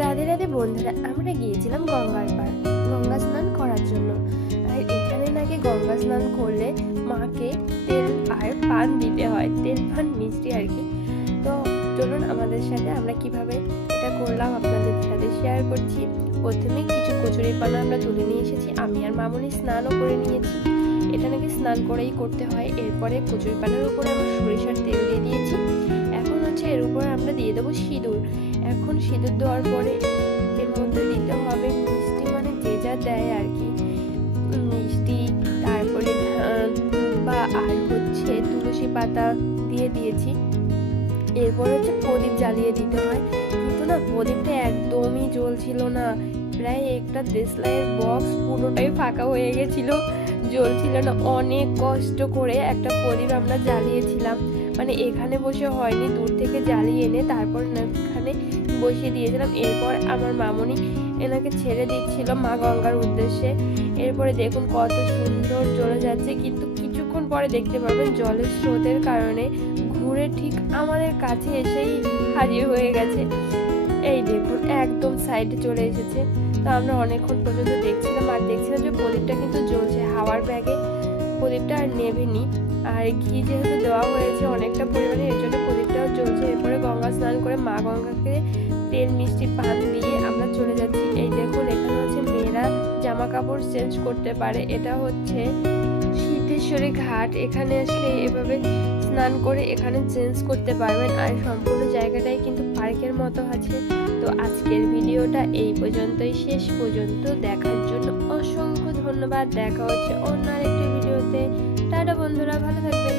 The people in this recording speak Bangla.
রাধে রাধে বন্ধুরা, আমরা গিয়েছিলাম গঙ্গার পাড় গঙ্গা স্নান করার জন্য। আর এখানে নাকি গঙ্গা স্নান করলে মাকে তেল আর পান দিতে হয়, তেল পান মিষ্টি আর কি। তো চলুন আমাদের সাথে আমরা কিভাবে এটা করলাম আপনাদের সাথে শেয়ার করছি। প্রথমে কিছু কচুরি পানা আমরা তুলে নিয়ে এসেছি, আমি আর মামনি স্নানও করে নিয়েছি। এটা নাকি স্নান করেই করতে হয়। এরপরে কচুরি পানার উপরে আমরা সরিষার তেল দিয়ে দিয়েছি। এখন হচ্ছে এর উপরে আমরা দিয়ে দেবো সিঁদুর। এখন সিঁদুর দেওয়ার পরে এর মধ্যে দিতে হবে মিষ্টি, মানে যে যা দেয় আর কি, মিষ্টি, তারপরে বা আর হচ্ছে তুলসী পাতা দিয়ে দিয়েছি। এরপর হচ্ছে প্রদীপ জ্বালিয়ে দিতে হয়, কিন্তু না প্রদীপটা একদমই জ্বলছিল না। প্রায় একটা দেশলাইয়ের বক্স পুরোটাই ফাঁকা হয়ে গেছিল, জ্বলছিল না। অনেক কষ্ট করে একটা প্রদীপ আমরা জ্বালিয়েছিলাম, মানে এখানে বসে হয়নি, দূর থেকে জ্বালিয়ে এনে তারপর এখানে বসিয়ে দিয়েছিলাম। এরপর আমার মামনি এনাকে ছেড়ে দিচ্ছিল মা গঙ্গার উদ্দেশ্যে। এরপরে দেখুন কত সুন্দর জ্বলে যাচ্ছে, কিন্তু কিছুক্ষণ পরে দেখতে পাবেন জলের স্রোতের কারণে ঘুরে ঠিক আমাদের কাছে এসেই হাজির হয়ে গেছে। এই দেখুন একদম সাইডে চলে এসেছে। তো আমরা অনেকক্ষণ পর্যন্ত দেখছিলাম আর দেখছিলাম যে প্রদীপটা কিন্তু জ্বলছে হাওয়ার ব্যাগে, প্রদীপটা আর নেভেনি। আর ঘি যেহেতু দেওয়া হয়েছে অনেকটা পরিমাণে, এর জন্য প্রদীপটাও জ্বলছে। এরপরে গঙ্গা স্নান করে মা গঙ্গাকে তেল মিষ্টি পান দিয়ে আমরা চলে যাচ্ছি। এই দেখুন এখানে হচ্ছে মেয়েরা জামা কাপড় চেঞ্জ করতে পারে, এটা হচ্ছে সিদ্ধেশ্বরী ঘাট। এখানে আসলে এভাবে স্নান করে এখানে চেঞ্জ করতে পারবেন। আর সম্পূর্ণ জায়গাটাই কিন্তু পার্কের মতো আছে। তো আজকের ভিডিওটা এই পর্যন্তই, শেষ পর্যন্ত দেখার জন্য অসংখ্য ধন্যবাদ। দেখা হচ্ছে অন্য আরেকটি ভিডিওতে। টাটা বন্ধুরা, ভালো থাকবেন।